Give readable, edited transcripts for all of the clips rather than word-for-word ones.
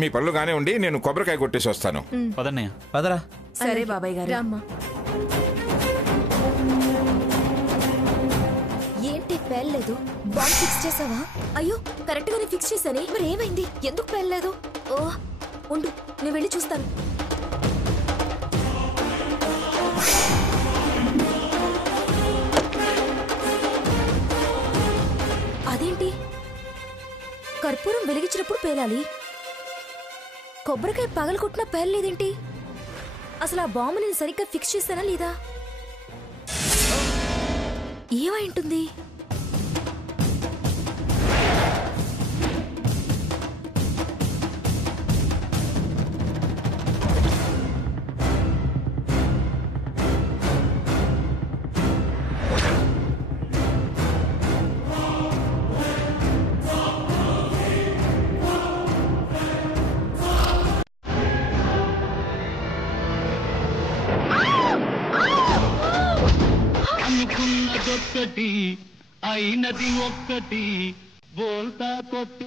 మీ పళ్ళు గానే ఉండి నేను కొబ్బరికాయ కొట్టేసి వస్తాను. పదన్నయ్య. పదరా. సరే బాబాయ్ గారు. ఏంటి పేర్లేదు? బాంబ్ ఫిక్స్ చేసావా? అయ్యో కరెక్ట్ గానే ఫిక్స్ చేశానే, మరి ఏమైంది? ఎందుకు పేర్లేదు? ఓ ఉండు, నేను వెళ్ళి చూస్తాను. అదేంటి కర్పూరం వెలిగించినప్పుడు పేలాలి, కొబ్బరికాయ పగలు కొట్టినా పేర్లేదేంటి? అసలు ఆ బాంబు నేను సరిగ్గా ఫిక్స్ చేశానా లేదా? ఏమై ఉంటుంది? ఒక్కటి అయినది ఒక్కటి బోల్తా కొట్టి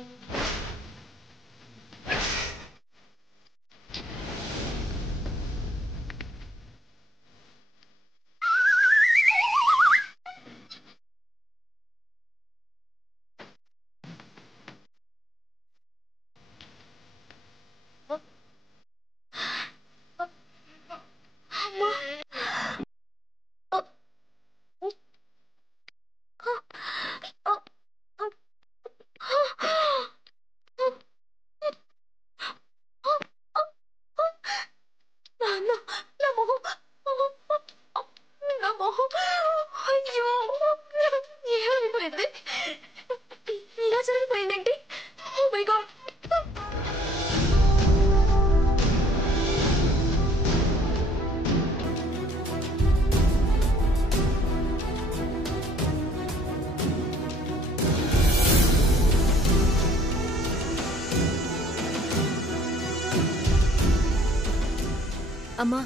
అమ్మా,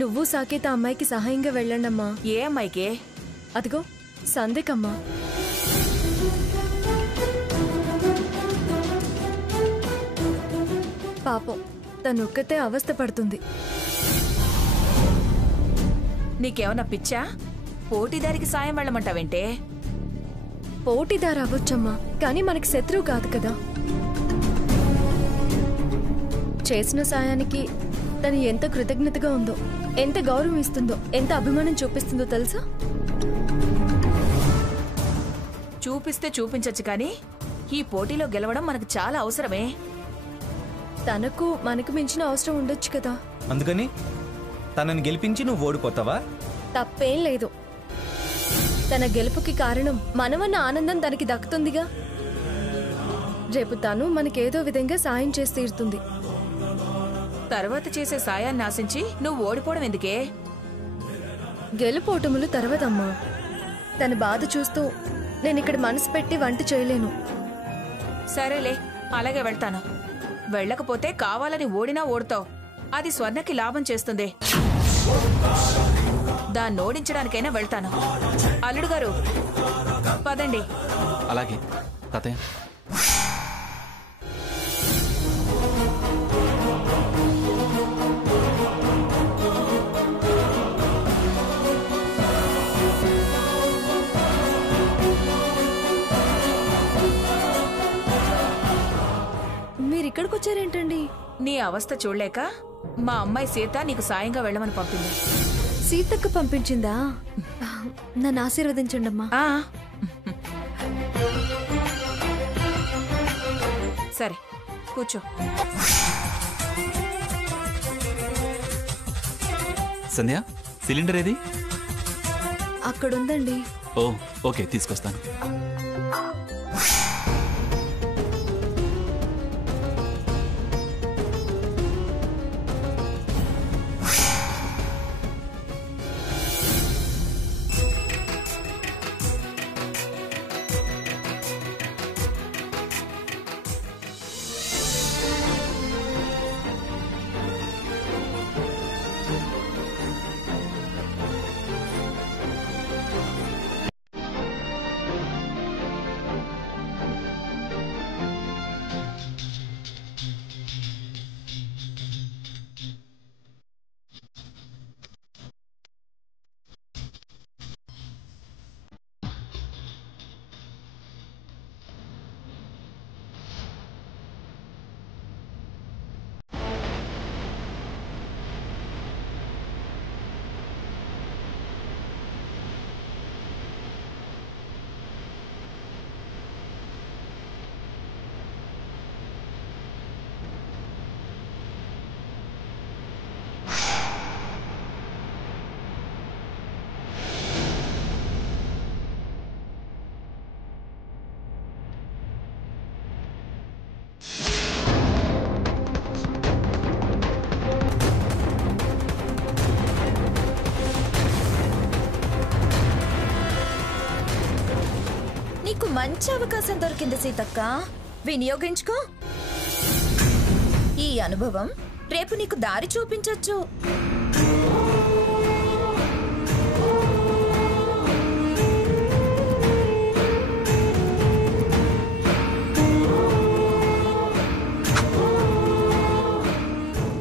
నువ్వు సాకేత అమ్మాయికి సహాయంగా వెళ్ళండి అమ్మా. ఏ అమ్మాయికే? అదిగో సందేకమ్మా. పాపం తనొక్కతే అవస్థ పడుతుంది. నీకేమన్నా పిచ్చా? పోటీదారికి సాయం వెళ్ళమంటావేంటే? పోటీదారు అవ్వచ్చమ్మా, కానీ మనకి శత్రువు కాదు కదా. చేసిన సాయానికి తను ఎంత కృతజ్ఞతగా ఉందో, ఎంత గౌరవం ఇస్తుందో, ఎంత అభిమానం చూపిస్తుందో తెలుసా? చూపిస్తే చూపించచ్చు, కానీ ఈ పోటీలో గెలవడం మనకు చాలా అవసరమే. తనకు మనకు మించిన అవసరం ఉండొచ్చు కదా. అందుకని తనని గెలిపించి నువ్వు ఓడిపోతావా? తప్పేం లేదు. తన గెలుపుకి కారణం మనమన్న ఆనందం తనకి దక్కుతుందిగా. రేపు తను మనకేదో విధంగా సాయం చేసి తీరుతుంది. తర్వాత చేసే సాయాన్ని ఆశించి నువ్వు ఓడిపోవడం ఎందుకే? గెలుపోటములు తర్వాతమ్మా. తన బాధ చూస్తూ నేను ఇక్కడ మనసు పెట్టి వంట చేయలేను. సరేలే, అలాగే వెళ్తాను. వెళ్ళకపోతే కావాలని ఓడినా ఓడుతావు. అది స్వర్ణకి లాభం చేస్తుంది. దాన్ని ఓడించడానికైనా వెళ్తాను. అల్లుడు గారు పదండి. అలాగే తాతయ్య. మీరిక్కడికి వచ్చారేంటండి? నీ అవస్థ చూడలేక మా అమ్మాయి సీత నీకు సాయంగా వెళ్ళమని పంపింది. సీతక్క పంపించిందా? నన్ను ఆశీర్వదించండి అమ్మా. సరే కూర్చో. సంధ్య, సిలిండర్ ఏది? అక్కడుందండి. ఓ ఓకే, తీసుకొస్తాను. మంచి అవకాశం దొరికింది సీతక్క, వినియోగించుకో. ఈ అనుభవం రేపు నీకు దారి చూపించొచ్చు.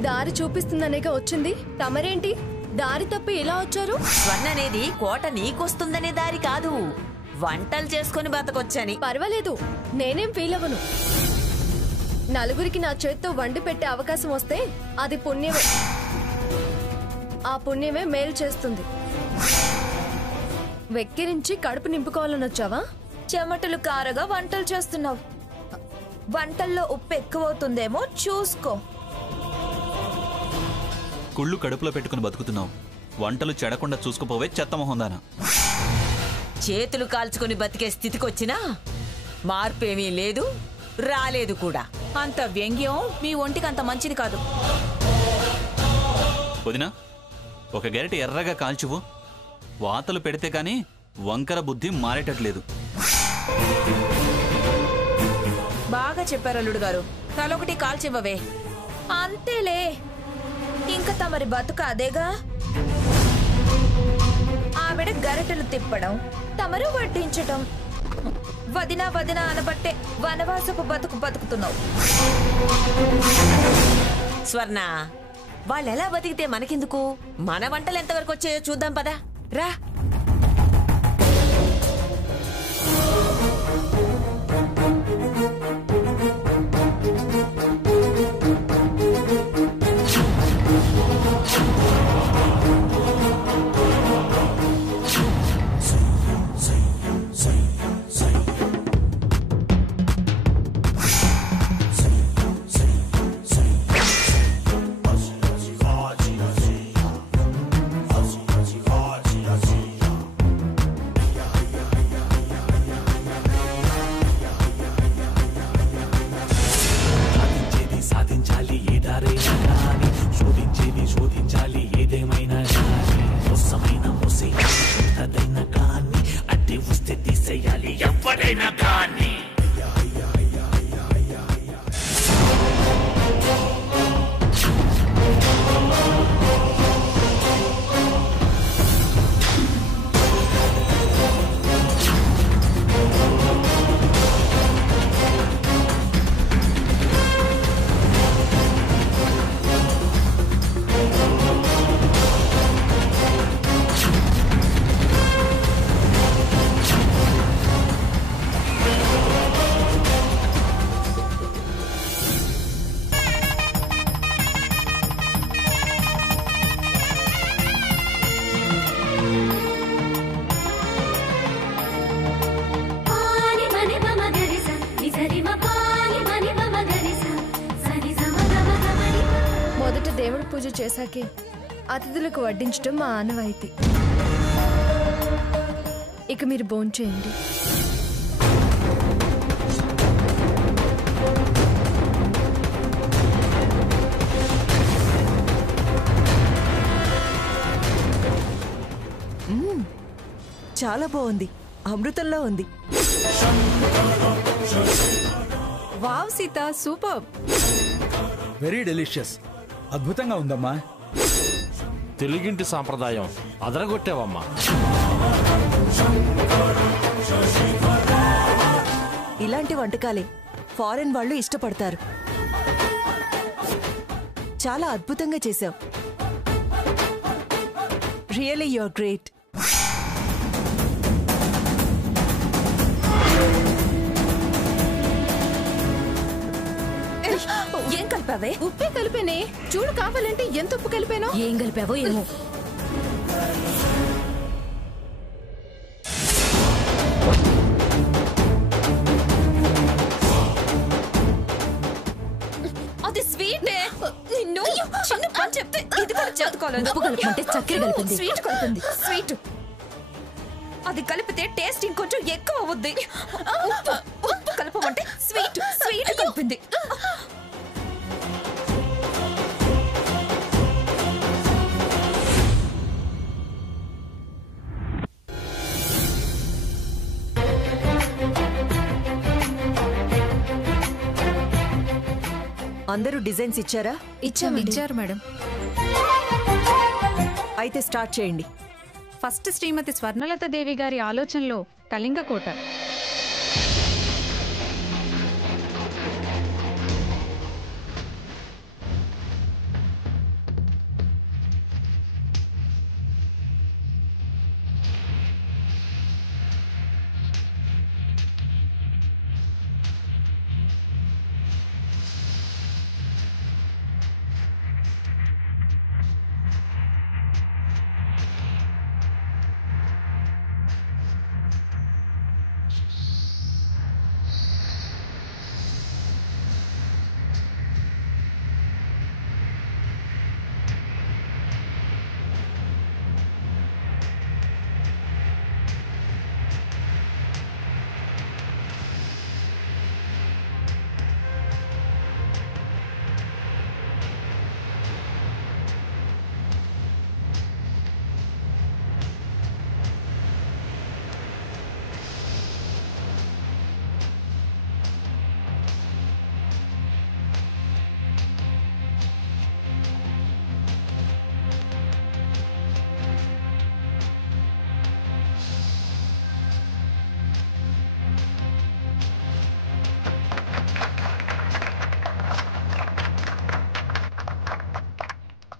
దారి చూపిస్తుందనేగా వచ్చింది, తమరేంటి దారి తప్పి ఇలా వచ్చారు? స్వర్ణ అనేది కోట నీకొస్తుందనే దారి కాదు, వంటలు చేసుకుని బతకొచ్చని. పర్వాలేదు, నేనేం ఫీల్ అవ్వను. నలుగురికి నా చేత్తో వండి పెట్టే అవకాశం వస్తే అది పుణ్యమే. ఆ పుణ్యమే మేలు చేస్తుంది. వెక్కిరించి కడుపు నింపుకోవాలని వచ్చావా? చెమటలు కారగా వంటలు చేస్తున్నావు. వంటల్లో ఉప్పు ఎక్కువవుతుందేమో చూసుకో. కుళ్ళు కడుపులో పెట్టుకుని బతుకుతున్నావు, వంటలు చెడకుండా చూసుకుపోవే చెత్తమొహందానా. చేతులు కాల్చుకుని బతికే స్థితికొచ్చినా మార్పేమీ లేదు, రాలేదు కూడా. అంత వ్యంగ్యం మీ ఒంటికి అంత మంచిది కాదు. వదినా, ఒక గరిటె ఎర్రగా కాల్చువు, వాతలు పెడితే కానీ వంకర బుద్ధి మారేటట్లేదు. బాగా చెప్పారు అల్లుడు గారు, తలొకటి కాల్చివ్వవే. అంతేలే, ఇంకా తమరి బతుక అదేగా. ఆవిడ గరిటెలు తిప్పడం, తమరు వడ్డించటం. వదినా వదినా అనబట్టే వనవాసపు బతుకు బతుకుతున్నావు. స్వర్ణ, వాళ్ళెలా బతికితే మనకెందుకు? మన వంటలు ఎంతవరకు వచ్చాయో చూద్దాం పదా, రా. మొదట దేవుడి పూజ చేశాకే అతిథులకు వడ్డించడం మా ఆనవాయితీ. ఇక మీరు భోంచేయండి. చాలా బాగుంది, అమృతంలో ఉంది. Wow Sita, super. Very delicious. అద్భుతంగా ఉందమ్మా. తెలుగింటి సాంప్రదాయం అదరగొట్టావమ్మా. ఇలాంటి వంటకాలే ఫారెన్ వాళ్ళు ఇష్టపడతారు. చాలా అద్భుతంగా చేశావు. Really you are great. ఏం కలిపావే? ఉప్పే కలిపేనే. చూడు, కావాలంటే ఎంత ఉప్పు కలిపానో. ఏం కలిపావో ఏమో. అది స్వీట్. నిన్ను చిన్న పని చెప్తే ఇది కూడా చదువుకోలేదు. ఉప్పు కలుపుకుంటే చక్కెర కలిపింది. స్వీట్ కలిపింది. స్వీట్ అది కలిపితే టేస్ట్ ఇంకొంచెం ఎక్కువ అవుద్ది. ఉప్పు కలపమంటే స్వీట్ స్వీట్ కలిపింది. అందరూ డిజైన్స్ ఇచ్చారా? ఇచ్చారు మేడం. అయితే స్టార్ట్ చేయండి. ఫస్ట్ శ్రీమతి స్వర్ణలత దేవి గారి ఆలోచనలో కళింగ కోట.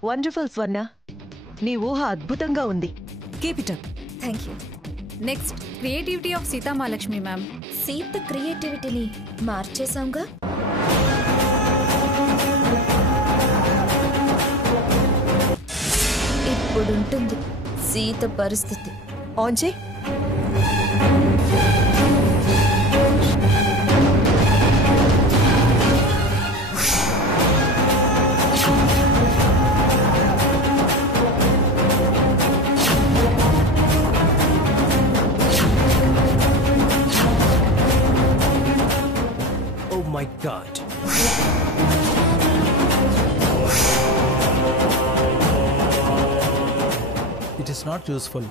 వండర్ఫుల్ స్వర్ణ, నీ ఊహ అద్భుతంగా ఉంది. Keep it up. Thank you. Next creativity of Sitamahalakshmi ma'am. Sita క్రియేటివిటీని మార్చేసాంగా. ఇప్పుడుంటుంది సీత పరిస్థితి. ఆన్ చేయి. My God. It is not useful.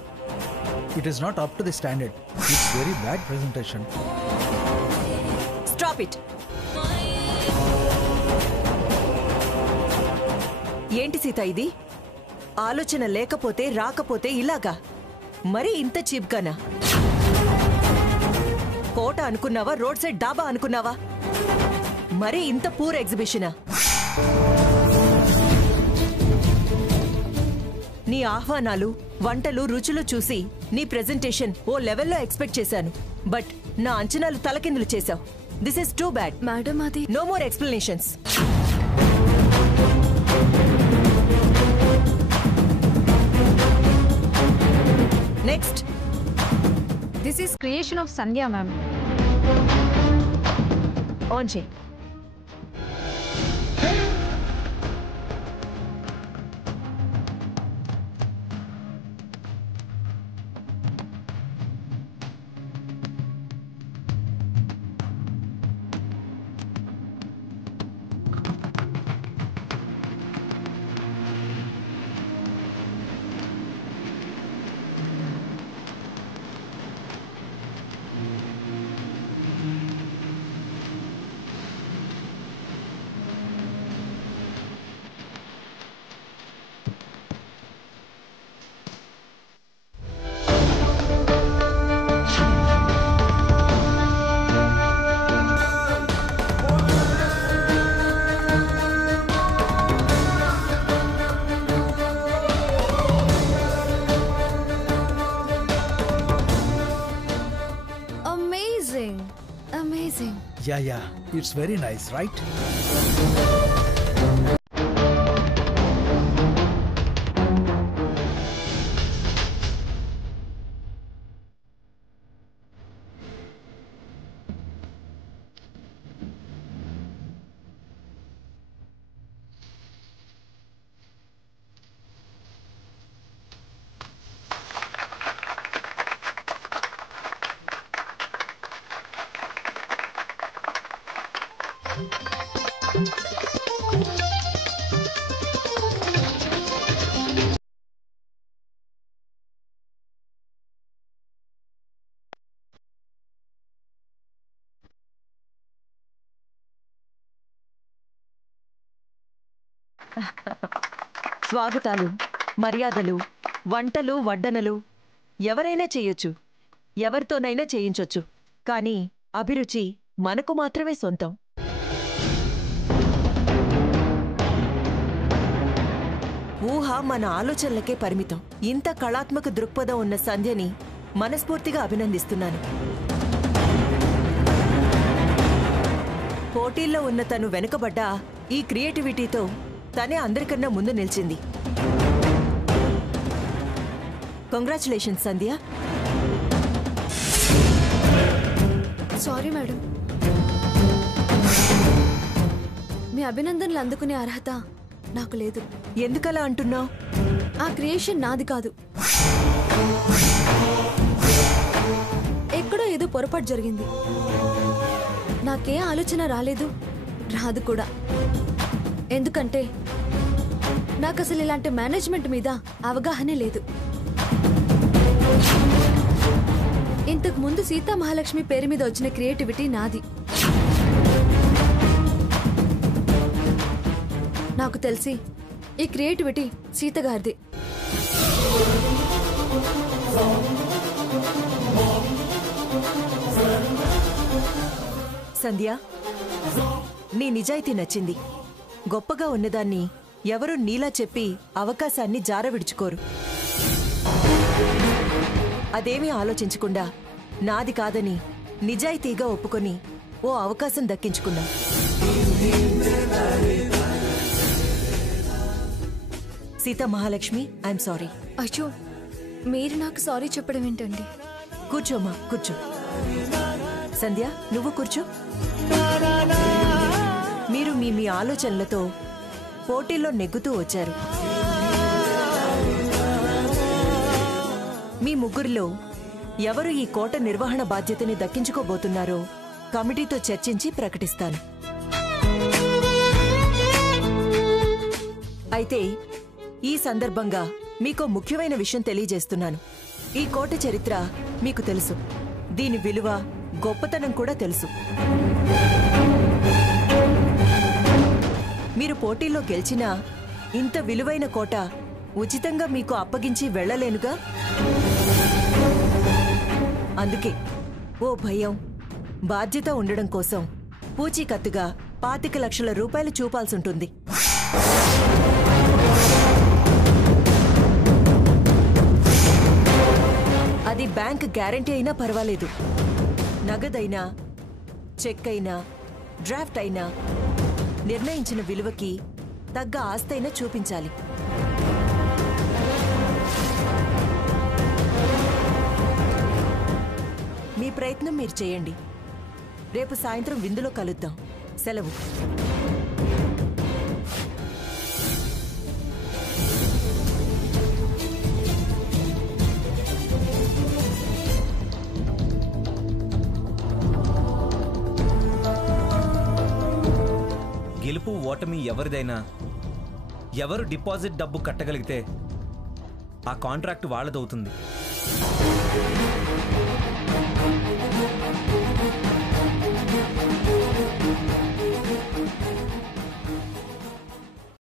It is not up to the standard. It's very bad presentation. Stop it. ఏంటి సీత ఇది? ఆలోచన లేకపోతే రాకపోతే ఇలాగా? మరి ఇంత చీప్గానా? కోట అనుకున్నావా, రోడ్ సైడ్ డాబా అనుకున్నావా? మరి ఇంత పూర్ ఎగ్జిబిషనా? నీ ఆహ్వానాలు, వంటలు, రుచులు చూసి నీ ప్రెజెంటేషన్ ఓ లెవెల్లో ఎక్స్పెక్ట్ చేశాను. బట్ నా అంచనాలు తలకిందులు చేశావు. This is too bad. Madam అది no more explanations. Next. This is creation of Sandhya ma'am. On చేయి. Amazing. Yeah. It's very nice, right? స్వాగతాలు, మర్యాదలు, వంటలు, వడ్డనలు ఎవరైనా చేయొచ్చు, ఎవరితోనైనా చేయించొచ్చు. కానీ అభిరుచి మనకు మాత్రమే సొంతం. ఊహ మన ఆలోచనలకే పరిమితం. ఇంత కళాత్మక దృక్పథం ఉన్న సంధ్యని మనస్ఫూర్తిగా అభినందిస్తున్నాను. పోటీల్లో ఉన్న తను వెనుకబడ్డా ఈ క్రియేటివిటీతో తనే అందరికన్నా ముందు నిలిచింది. కంగ్రాచులేషన్స్ సంధ్య. సారీ మేడం, మీ అభినందనలు అందుకునే అర్హత నాకు లేదు. ఎందుకలా అంటున్నావు? ఆ క్రియేషన్ నాది కాదు. ఎక్కడో ఏదో పొరపాటు జరిగింది. నాకే ఆలోచన రాలేదు, రాదు కూడా. ఎందుకంటే నాకు అసలు ఇలాంటి మేనేజ్మెంట్ మీద అవగాహనే లేదు. ఇంతకు ముందు సీతా మహాలక్ష్మి పేరు మీద వచ్చిన క్రియేటివిటీ నాది. నాకు తెలిసి ఈ క్రియేటివిటీ సీత గారిది. సంధ్య, నీ నిజాయితీ నచ్చింది. గొప్పగా ఉన్నదాన్ని ఎవరూ నీలా చెప్పి అవకాశాన్ని జారవిడుచుకోరు. అదేమీ ఆలోచించకుండా నాది కాదని నిజాయితీగా ఒప్పుకొని ఓ అవకాశం దక్కించుకున్నా. Sita Mahalakshmi, I'm sorry. అయ్యో, మీరు నాకు సారీ చెప్పడం ఏంటండి? కూర్చోమ్మా, కూర్చో. సంధ్య, నువ్వు కూర్చో. మీరు మీ మీ ఆలోచనలతో పోటీల్లో నెగ్గుతూ వచ్చారు. మీ ముగ్గురిలో ఎవరు ఈ కోట నిర్వహణ బాధ్యతని దక్కించుకోబోతున్నారో కమిటీతో చర్చించి ప్రకటిస్తాను. అయితే ఈ సందర్భంగా మీకో ముఖ్యమైన విషయం తెలియజేస్తున్నాను. ఈ కోట చరిత్ర మీకు తెలుసు, దీని విలువ, గొప్పతనం కూడా తెలుసు. మీరు పోటీల్లో గెలిచినా ఇంత విలువైన కోట ఉచితంగా మీకు అప్పగించి వెళ్లలేనుగా. అందుకే ఓ భయం, బాధ్యత ఉండడం కోసం పూచీకత్తుగా 25 లక్షల రూపాయలు చూపాల్సుంటుంది. అది బ్యాంక్ గ్యారంటీ అయినా పర్వాలేదు. నగదైనా, చెక్ అయినా, డ్రాఫ్ట్ అయినా నిర్ణయించిన విలువకి తగ్గ ఆస్తైనా చూపించాలి. మీ ప్రయత్నం మీరు చేయండి. రేపు సాయంత్రం విందులో కలుద్దాం. సెలవు. గెలుపు ఓటమి ఎవరిదైనా, ఎవరు డిపాజిట్ డబ్బు కట్టగలిగితే ఆ కాంట్రాక్ట్ వాళ్ళదవుతుంది.